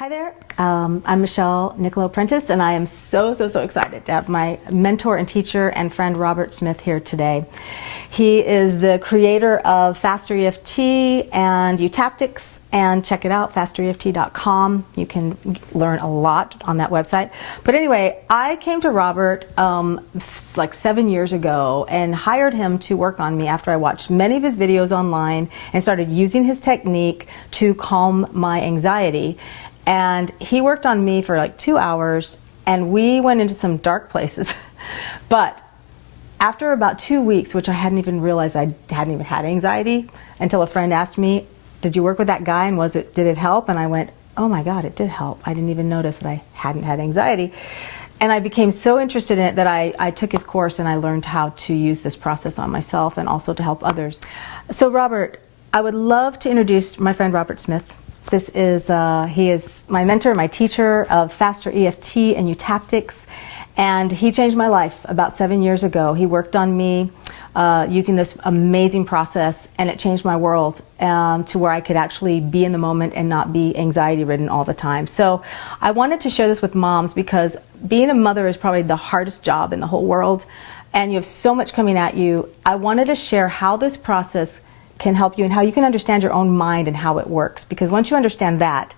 Hi there, I'm Michelle Niccolo-Prentice, and I am so excited to have my mentor and teacher and friend Robert Smith here today. He is the creator of FasterEFT and eutaptics, and check it out, FasterEFT.com. You can learn a lot on that website. But anyway, I came to Robert like 7 years ago and hired him to work on me after I watched many of his videos online and started using his technique to calm my anxiety. And he worked on me for like 2 hours, and we went into some dark places. But after about 2 weeks, which I hadn't even realized I hadn't even had anxiety until a friend asked me, "Did you work with that guy, and did it help?" And I went, "Oh my God, it did help. I didn't even notice that I hadn't had anxiety." And I became so interested in it that I took his course, and I learned how to use this process on myself and also to help others. So Robert, I would love to introduce my friend Robert Smith. This is, he is my mentor, my teacher of FasterEFT and eutaptics, and he changed my life about 7 years ago. He worked on me using this amazing process, and it changed my world to where I could actually be in the moment and not be anxiety ridden all the time. So I wanted to share this with moms because being a mother is probably the hardest job in the whole world, and you have so much coming at you. I wanted to share how this process can help you and how you can understand your own mind and how it works, because once you understand that,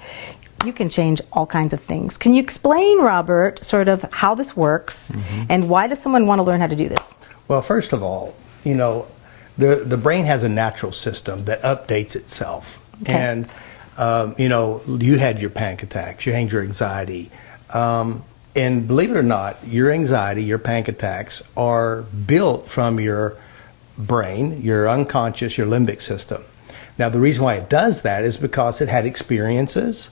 you can change all kinds of things. Can you explain, Robert, sort of how this works and why does someone want to learn how to do this? Well, first of all, you know, the brain has a natural system that updates itself. Okay. And, you know, you had your panic attacks, you had your anxiety. And believe it or not, your anxiety, your panic attacks are built from your brain, your unconscious, your limbic system. Now, the reason why it does that is because it had experiences,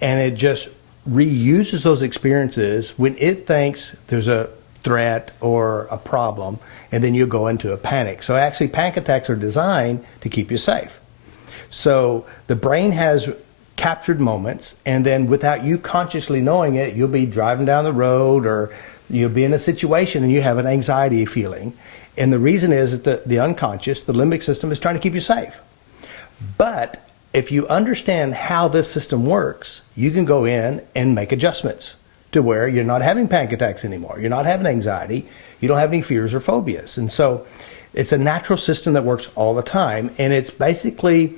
and it just reuses those experiences when it thinks there's a threat or a problem, and then you go into a panic. So actually, panic attacks are designed to keep you safe. So the brain has captured moments, and then without you consciously knowing it, you'll be driving down the road, or you'll be in a situation and you have an anxiety feeling. And the reason is that the unconscious, the limbic system, is trying to keep you safe. But if you understand how this system works, you can go in and make adjustments to where you're not having panic attacks anymore. You're not having anxiety. You don't have any fears or phobias. And so it's a natural system that works all the time. And it's basically,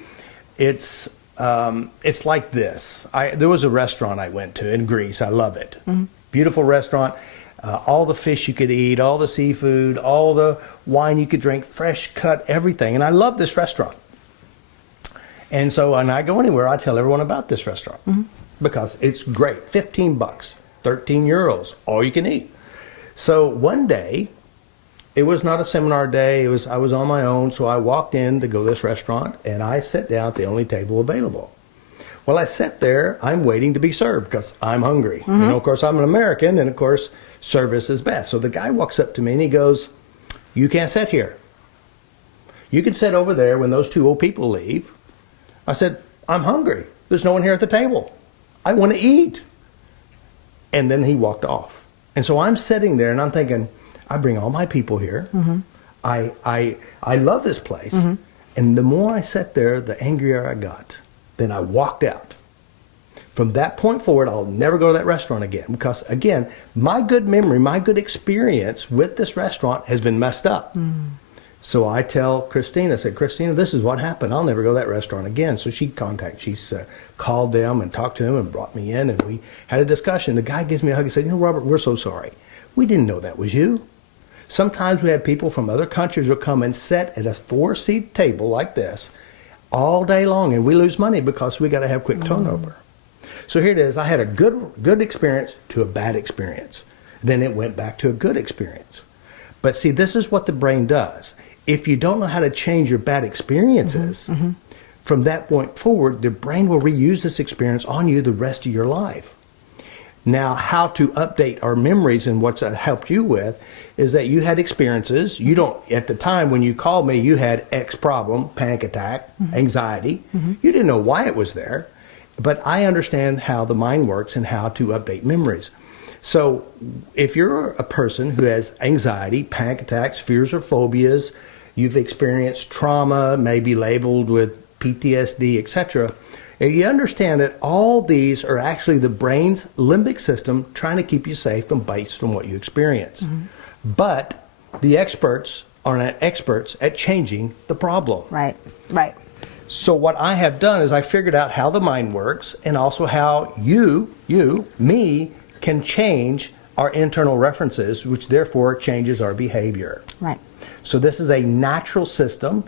it's like this. There was a restaurant I went to in Greece. I love it. Beautiful restaurant. All the fish you could eat, all the seafood, all the wine you could drink, fresh cut, everything. And I love this restaurant. And so when I go anywhere, I tell everyone about this restaurant because it's great. 15 bucks, 13 euros, all you can eat. So one day, it was not a seminar day. I was on my own. So I walked in to go to this restaurant, and I sat down at the only table available. Well, I sat there, I'm waiting to be served because I'm hungry. You know, of course, I'm an American, and of course, service is best. So the guy walks up to me and he goes, "You can't sit here. You can sit over there when those two old people leave." I said, "I'm hungry. There's no one here at the table. I want to eat." And then he walked off. And so I'm sitting there and I'm thinking, I bring all my people here. I love this place. And the more I sat there, the angrier I got. Then I walked out. From that point forward, I'll never go to that restaurant again because, again, my good memory, my good experience with this restaurant has been messed up. So I tell Christina, I said, "Christina, this is what happened. I'll never go to that restaurant again." So she called them and talked to them and brought me in, and we had a discussion. The guy gives me a hug and said, "You know, Robert, we're so sorry. We didn't know that was you. Sometimes we have people from other countries who come and sit at a 4-seat table like this all day long, and we lose money because we got to have quick turnover." So here it is. I had a good experience to a bad experience. Then it went back to a good experience. But see, this is what the brain does. If you don't know how to change your bad experiences, from that point forward, the brain will reuse this experience on you the rest of your life. Now, how to update our memories and what's helped you with is that you had experiences. You don't, at the time when you called me, you had X problem, panic attack, anxiety. You didn't know why it was there. But I understand how the mind works and how to update memories. So if you're a person who has anxiety, panic attacks, fears or phobias, you've experienced trauma, maybe labeled with PTSD, etc., And you understand that all these are actually the brain's limbic system trying to keep you safe and based on what you experience. But the experts are not experts at changing the problem. Right, right. So what I have done is I figured out how the mind works and also how me, can change our internal references, which therefore changes our behavior. Right. So this is a natural system,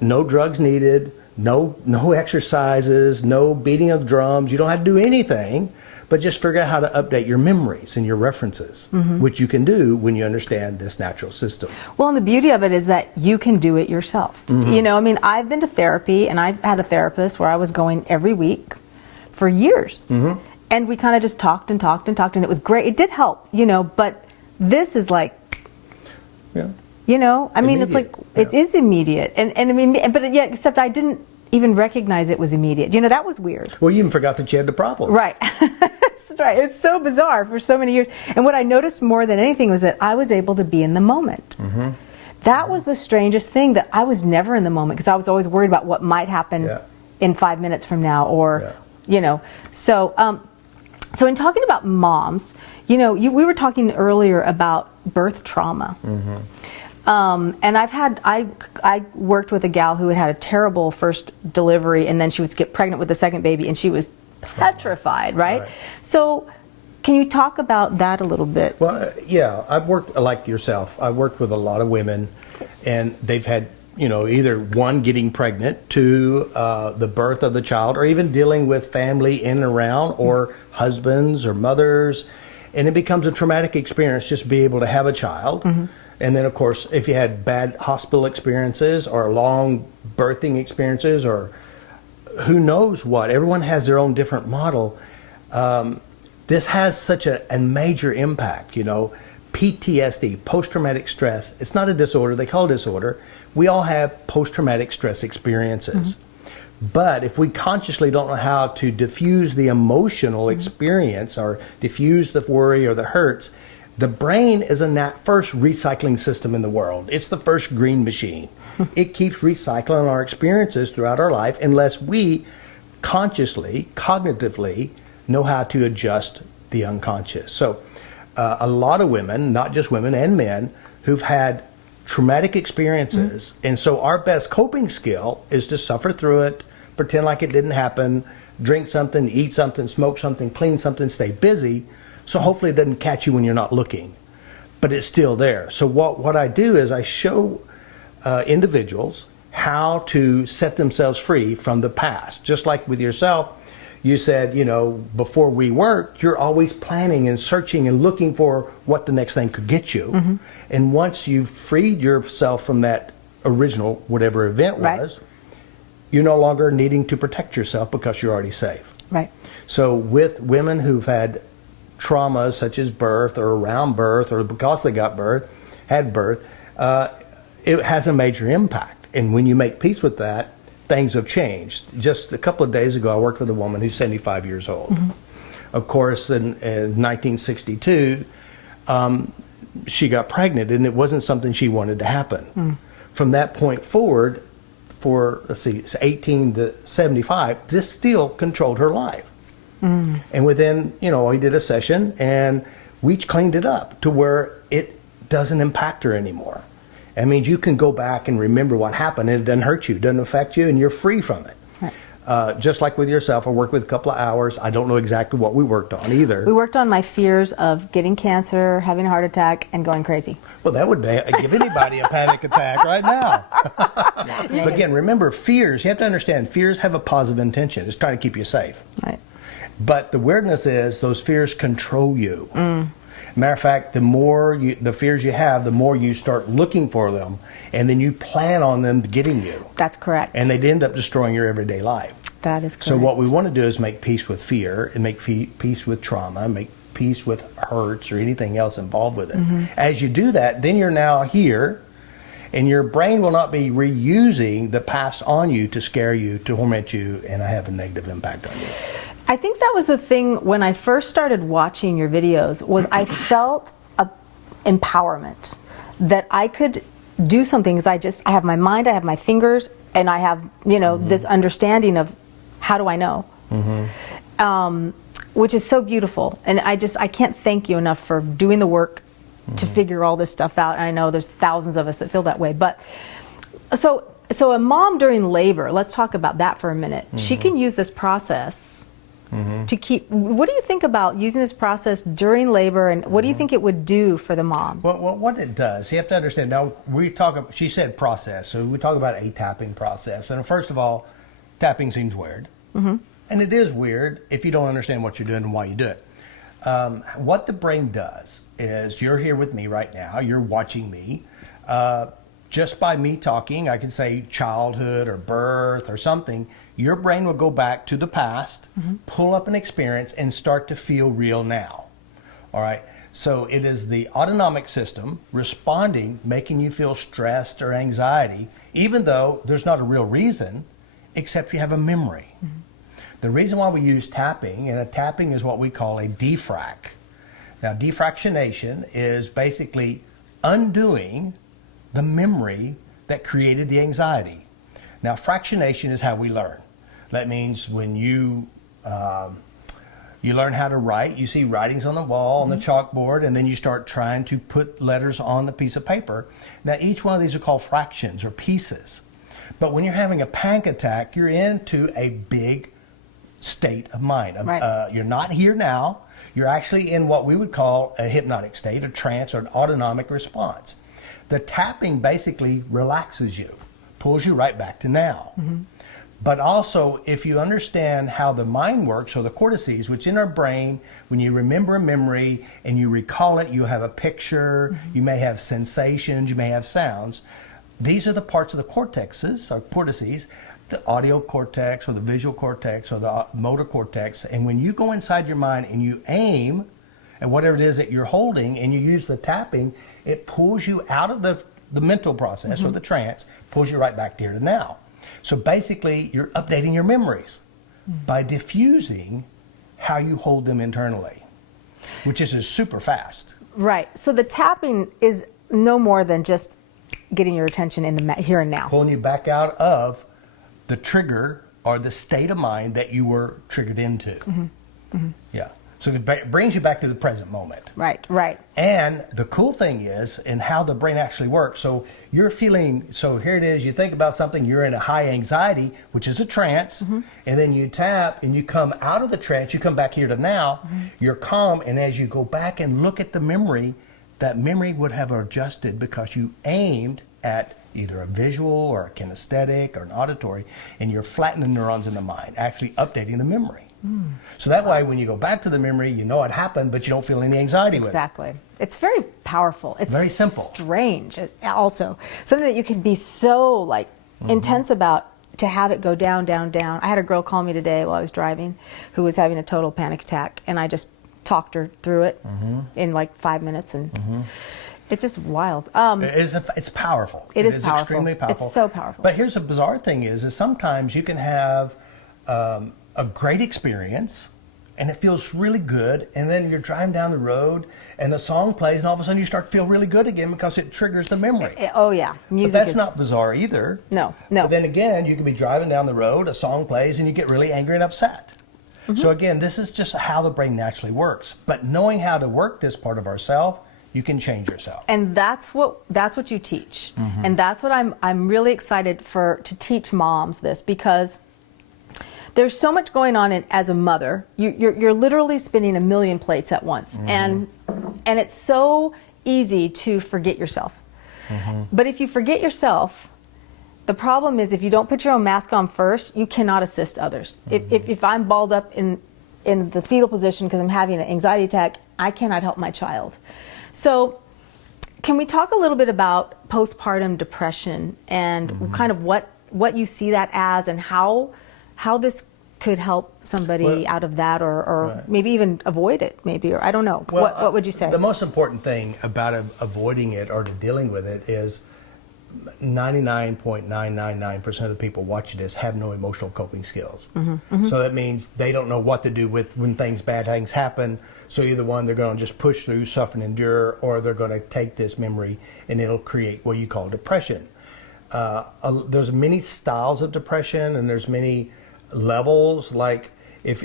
no drugs needed, no exercises, no beating of drums. You don't have to do anything, but just figure out how to update your memories and your references, which you can do when you understand this natural system. Well, and the beauty of it is that you can do it yourself. You know, I mean, I've been to therapy, and I've had a therapist where I was going every week for years. And we kind of just talked and talked and talked, and it was great. It did help, you know, but this is like, you know, I mean, it's like, it is immediate. And I mean, but yeah, except I didn't even recognize it was immediate. You know, that was weird. Well, you even forgot that you had the problem. Right. That's right. It's so bizarre for so many years. And what I noticed more than anything was that I was able to be in the moment. That was the strangest thing, that I was never in the moment because I was always worried about what might happen in 5 minutes from now, or, you know, so, so in talking about moms, you know, we were talking earlier about birth trauma. And I worked with a gal who had a terrible first delivery, and then she was get pregnant with the second baby, and she was petrified, right? So can you talk about that a little bit? Well, yeah, I've worked, like yourself, I've worked with a lot of women, and they've had, you know, either one, getting pregnant, two, the birth of the child, or even dealing with family in and around, or husbands or mothers, and it becomes a traumatic experience just to be able to have a child. And then, of course, if you had bad hospital experiences or long birthing experiences, or who knows what, everyone has their own different model. This has such a major impact, you know. PTSD, post-traumatic stress, it's not a disorder, they call it disorder. We all have post-traumatic stress experiences. But if we consciously don't know how to diffuse the emotional experience, or diffuse the worry or the hurts, the brain is a first recycling system in the world. It's the first green machine. It keeps recycling our experiences throughout our life unless we consciously, cognitively, know how to adjust the unconscious. So a lot of women, not just women and men, who've had traumatic experiences, and so our best coping skill is to suffer through it, pretend like it didn't happen, drink something, eat something, smoke something, clean something, stay busy, so hopefully it doesn't catch you when you're not looking, but it's still there. So what I do is I show individuals how to set themselves free from the past. Just like with yourself, you said, you know, before we work, you're always planning and searching and looking for what the next thing could get you. And once you've freed yourself from that original, whatever event was, you're no longer needing to protect yourself because you're already safe. So with women who've had traumas such as birth, or around birth, or because they had birth, it has a major impact. And when you make peace with that, things have changed. Just a couple of days ago, I worked with a woman who's 75 years old. Of course, in 1962, she got pregnant, and it wasn't something she wanted to happen. From that point forward, for, let's see, 18 to 75, this still controlled her life. And within, you know, we did a session, and we cleaned it up to where it doesn't impact her anymore. I mean, you can go back and remember what happened, and it doesn't hurt you, doesn't affect you, and you're free from it. Just like with yourself, I worked with a couple of hours. I don't know exactly what we worked on either. We worked on my fears of getting cancer, having a heart attack, and going crazy. Well, that would give anybody a panic attack right now. But again, remember, fears, you have to understand, fears have a positive intention. It's trying to keep you safe. But the weirdness is those fears control you. Matter of fact, the fears you have, the more you start looking for them, and then you plan on them getting you. That's correct. And they'd end up destroying your everyday life. That is correct. So what we want to do is make peace with fear, and make peace with trauma, make peace with hurts or anything else involved with it. As you do that, then you're now here, and your brain will not be reusing the past on you to scare you, to torment you, and have a negative impact on you. I think that was the thing when I first started watching your videos, was I felt empowerment, that I could do something, because I have my mind, I have my fingers, and I have, you know, this understanding of How do I know? Which is so beautiful. And I can't thank you enough for doing the work to figure all this stuff out. And I know there's thousands of us that feel that way. But so a mom during labor, let's talk about that for a minute. She can use this process to keep, what do you think about using this process during labor, and what do you think it would do for the mom? Well, what it does, you have to understand, now she said process, so we talk about a tapping process. And first of all, tapping seems weird. And it is weird if you don't understand what you're doing and why you do it. What the brain does is, you're here with me right now, you're watching me. Just by me talking, I can say childhood or birth or something, your brain will go back to the past, pull up an experience, and start to feel real now. All right? So it is the autonomic system responding, making you feel stressed or anxiety, even though there's not a real reason, except you have a memory. The reason why we use tapping, and a tapping is what we call a defrac. Now, defractionation is basically undoing the memory that created the anxiety. Now, fractionation is how we learn. That means when you learn how to write, you see writings on the wall, on the chalkboard, and then you start trying to put letters on the piece of paper. Now, each one of these are called fractions or pieces. But when you're having a panic attack, you're into a big state of mind. Right. You're not here now. You're actually in what we would call a hypnotic state, a trance, or an autonomic response. The tapping basically relaxes you, pulls you right back to now. But also, if you understand how the mind works, or the cortices, which in our brain, when you remember a memory and you recall it, you have a picture, you may have sensations, you may have sounds. These are the parts of the cortexes, or cortices, the audio cortex or the visual cortex or the motor cortex. And when you go inside your mind and you aim at whatever it is that you're holding and you use the tapping, it pulls you out of the mental process or the trance, pulls you right back here to now. So basically, you're updating your memories by diffusing how you hold them internally, which is super fast. Right. So the tapping is no more than just getting your attention in the here and now. Pulling you back out of the trigger or the state of mind that you were triggered into. Yeah. So it brings you back to the present moment. Right, right. And the cool thing is, and how the brain actually works, so you're feeling, so here it is, you think about something, you're in a high anxiety, which is a trance, and then you tap and you come out of the trance, you come back here to now, you're calm, and as you go back and look at the memory, that memory would have adjusted because you aimed at either a visual or a kinesthetic or an auditory, and you're flattening the neurons in the mind, actually updating the memory. So that way, when you go back to the memory, you know it happened, but you don't feel any anxiety with it. Exactly. It's very powerful. It's very simple. Strange. Also, something that you can be so like intense about, to have it go down, down, down. I had a girl call me today while I was driving who was having a total panic attack, and I just talked her through it in like 5 minutes, and it's just wild. It's powerful. It is powerful. Extremely powerful. It's so powerful. But here's a bizarre thing is sometimes you can have a great experience and it feels really good, and then you're driving down the road and the song plays and all of a sudden you start to feel really good again because it triggers the memory. Oh yeah, music. But that's not bizarre either. No. But then again, you can be driving down the road, a song plays, and you get really angry and upset. So again, this is just how the brain naturally works. But knowing how to work this part of ourself, you can change yourself. And that's what you teach. And that's what I'm really excited to teach moms this, because there's so much going on as a mother. You're literally spinning a million plates at once, and it's so easy to forget yourself. But if you forget yourself, the problem is if you don't put your own mask on first, you cannot assist others. If I'm balled up in the fetal position because I'm having an anxiety attack, I cannot help my child. So can we talk a little bit about postpartum depression and kind of what you see that as, and how this could help somebody out of that, or maybe even avoid it, maybe, or I don't know. Well, what would you say? The most important thing about avoiding it or dealing with it is 99.999% of the people watching this have no emotional coping skills. So that means they don't know what to do when bad things happen. So either one, they're going to just push through, suffer and endure, or they're going to take this memory and it'll create what you call depression. There's many styles of depression, and there's many levels. Like if,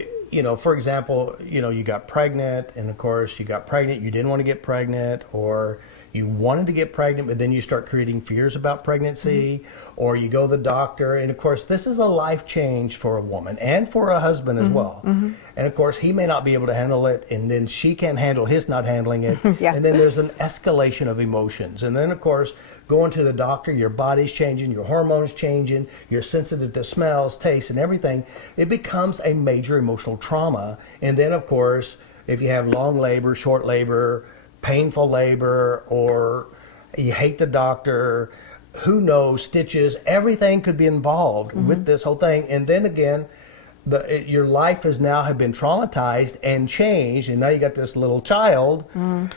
for example, you got pregnant, and of course you got pregnant, you didn't want to get pregnant, or you wanted to get pregnant, but then you start creating fears about pregnancy, or you go to the doctor, and of course this is a life change for a woman and for a husband as well. And of course he may not be able to handle it, and then she can't handle his not handling it. Yes. And then there's an escalation of emotions. And then of course going to the doctor, your body's changing, your hormones changing, you're sensitive to smells, tastes, and everything. It becomes a major emotional trauma. And then of course if you have long labor, short labor, painful labor, or you hate the doctor, who knows, stitches, everything could be involved with this whole thing. And then again, your life has now have been traumatized and changed, and now you got this little child.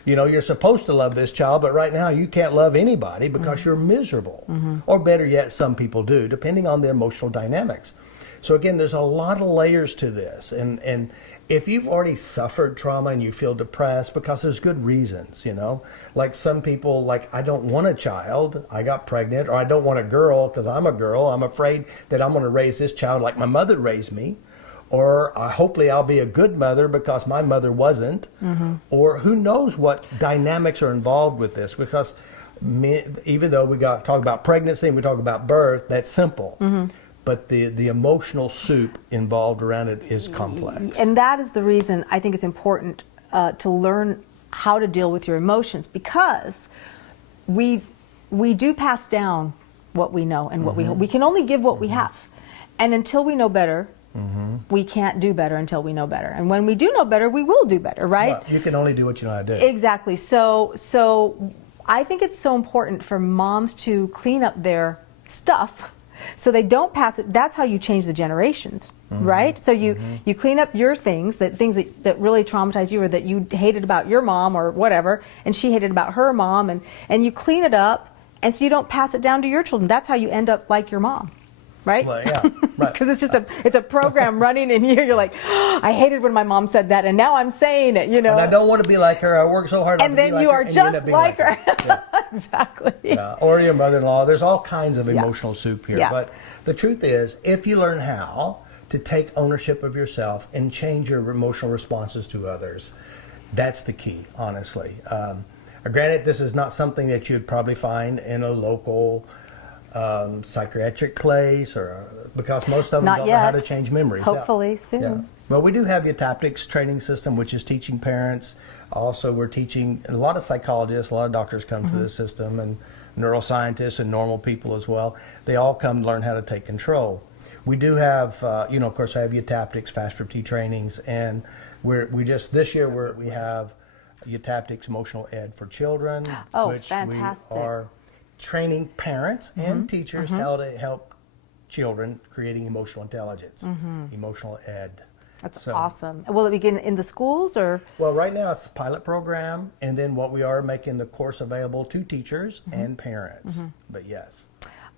You're supposed to love this child, but right now you can't love anybody because you're miserable. Or better yet, some people do, depending on the emotional dynamics. So again, there's a lot of layers to this, and if you've already suffered trauma and you feel depressed, because there's good reasons, like some people, like, I don't want a child, I got pregnant, or I don't want a girl because I'm a girl, I'm afraid that I'm going to raise this child like my mother raised me, or hopefully I'll be a good mother because my mother wasn't, or who knows what dynamics are involved with this, because even though we talk about pregnancy and we talk about birth, that's simple. But the emotional soup involved around it is complex. And that is the reason I think it's important to learn how to deal with your emotions, because we do pass down what we know and what we can only give what we have. And until we know better, we can't do better until we know better. And when we do know better, we will do better, right? Well, you can only do what you know how to do. Exactly. So I think it's so important for moms to clean up their stuff so they don't pass it. That's how you change the generations, right? So you clean up your things that really traumatized you, or that you hated about your mom or whatever, and she hated about her mom, and you clean it up, and so you don't pass it down to your children. That's how you end up like your mom, right? Well, yeah, right. Because it's a program running in you. You're like, oh, I hated when my mom said that, and now I'm saying it, And I don't want to be like her. I work so hard not and to be then like you her, are and you end just up being like her. Yeah. Exactly. Yeah. Or your mother-in-law. There's all kinds of emotional soup here. Yeah. But the truth is, if you learn how to take ownership of yourself and change your emotional responses to others, that's the key, honestly. Granted, this is not something that you'd probably find in a local psychiatric place, because most of them Not don't yet. know how to change memories. Hopefully soon. Yeah. Well, we do have eutaptics training system, which is teaching parents. Also, we're teaching, and a lot of psychologists, a lot of doctors come to this system, and neuroscientists and normal people as well. They all come to learn how to take control. We do have, of course, I have eutaptics, FasterEFT trainings, and this year we have eutaptics emotional ed for children, which fantastic. we are training parents and teachers how to help children creating emotional intelligence, emotional ed. That's awesome. Will it begin in the schools, or? Well, right now it's a pilot program, and then what we are making the course available to teachers and parents. But yes.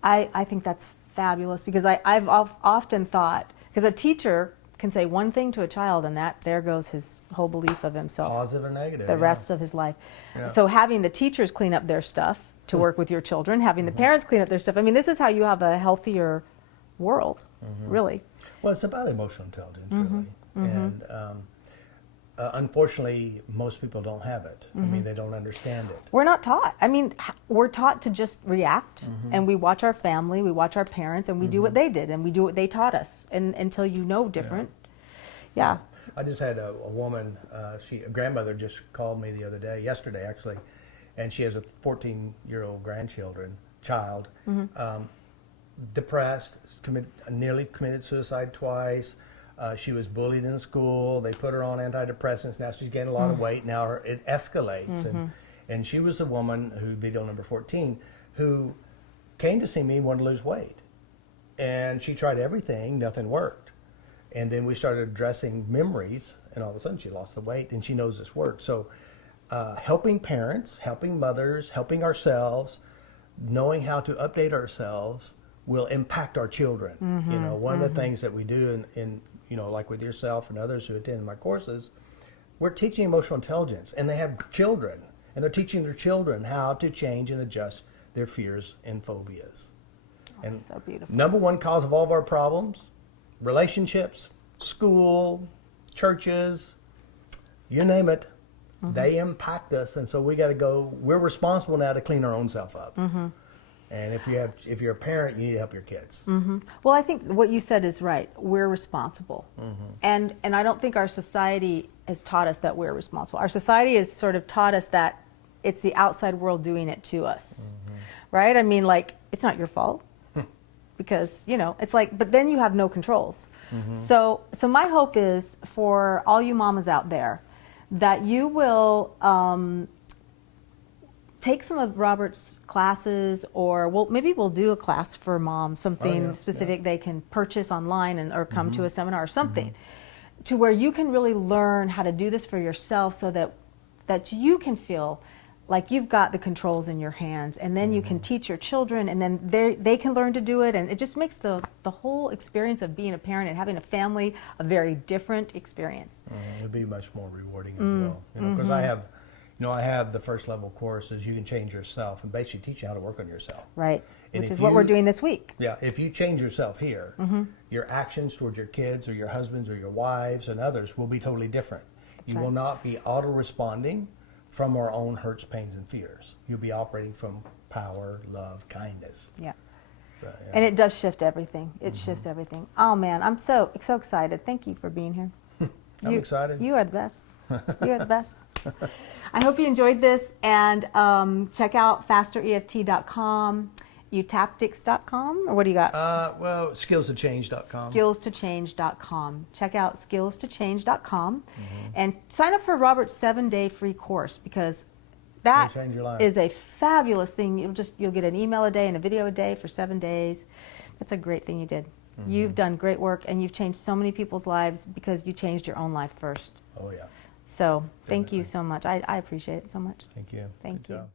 I think that's fabulous, because I've often thought, because a teacher can say one thing to a child, and there goes his whole belief of himself. Positive or negative. The rest of his life. Yeah. So having the teachers clean up their stuff to work with your children, having the parents clean up their stuff, I mean, this is how you have a healthier world, really. Well, it's about emotional intelligence, really. And unfortunately, most people don't have it. I mean, they don't understand it. We're not taught. I mean, we're taught to just react, and we watch our family, we watch our parents, and we do what they did, and we do what they taught us, and until you know different. Yeah. I just had a woman, a grandmother just called me the other day, yesterday actually, and she has a 14-year-old child, depressed, nearly committed suicide twice. She was bullied in school. They put her on antidepressants. Now she's gained a lot of weight. Now it escalates. And she was the woman video number 14, who came to see me, wanted to lose weight. And she tried everything, nothing worked. And then we started addressing memories, and all of a sudden she lost the weight, and she knows this works. So helping parents, helping mothers, helping ourselves, knowing how to update ourselves will impact our children. One of the things that we do in like with yourself and others who attend my courses, we're teaching emotional intelligence, and they have children, and they're teaching their children how to change and adjust their fears and phobias. That's so beautiful. Number one cause of all of our problems relationships, school, churches, you name it, they impact us, and so we got to go. We're responsible now to clean our own self up. And if you're a parent, you need to help your kids. Well, I think what you said is right. We're responsible, and I don't think our society has taught us that we're responsible. Our society has sort of taught us that it's the outside world doing it to us, right? I mean, like, it's not your fault. Because, you know, it's like, but then you have no controls. So my hope is for all you mamas out there that you will take some of Robert's classes, or maybe we'll do a class for moms, something specific they can purchase online or come to a seminar or something, to where you can really learn how to do this for yourself, so that you can feel like you've got the controls in your hands, and then you can teach your children, and then they can learn to do it, and it just makes the whole experience of being a parent and having a family a very different experience. It'll be much more rewarding as well. You know, because I have the first level courses. You can change yourself and basically teach you how to work on yourself. Right, And which if is what we're doing this week. Yeah, if you change yourself here, your actions towards your kids or your husbands or your wives and others will be totally different. You will not be auto-responding from our own hurts, pains, and fears. You'll be operating from power, love, kindness. Yeah. So, yeah. And it does shift everything. It shifts everything. Oh man, I'm so excited. Thank you for being here. I'm excited. You are the best. You are the best. I hope you enjoyed this, and check out FasterEFT.com, eutaptics.com, or what do you got? Well, skillstochange.com. Skillstochange.com. Check out skillstochange.com and sign up for Robert's 7-day free course, because that It'll change your life. is a fabulous thing. You'll get an email a day and a video a day for 7 days. That's a great thing you did. You've done great work, and you've changed so many people's lives because you changed your own life first. Oh, yeah. So thank you so much. I appreciate it so much. Thank you. Thank Good you. job.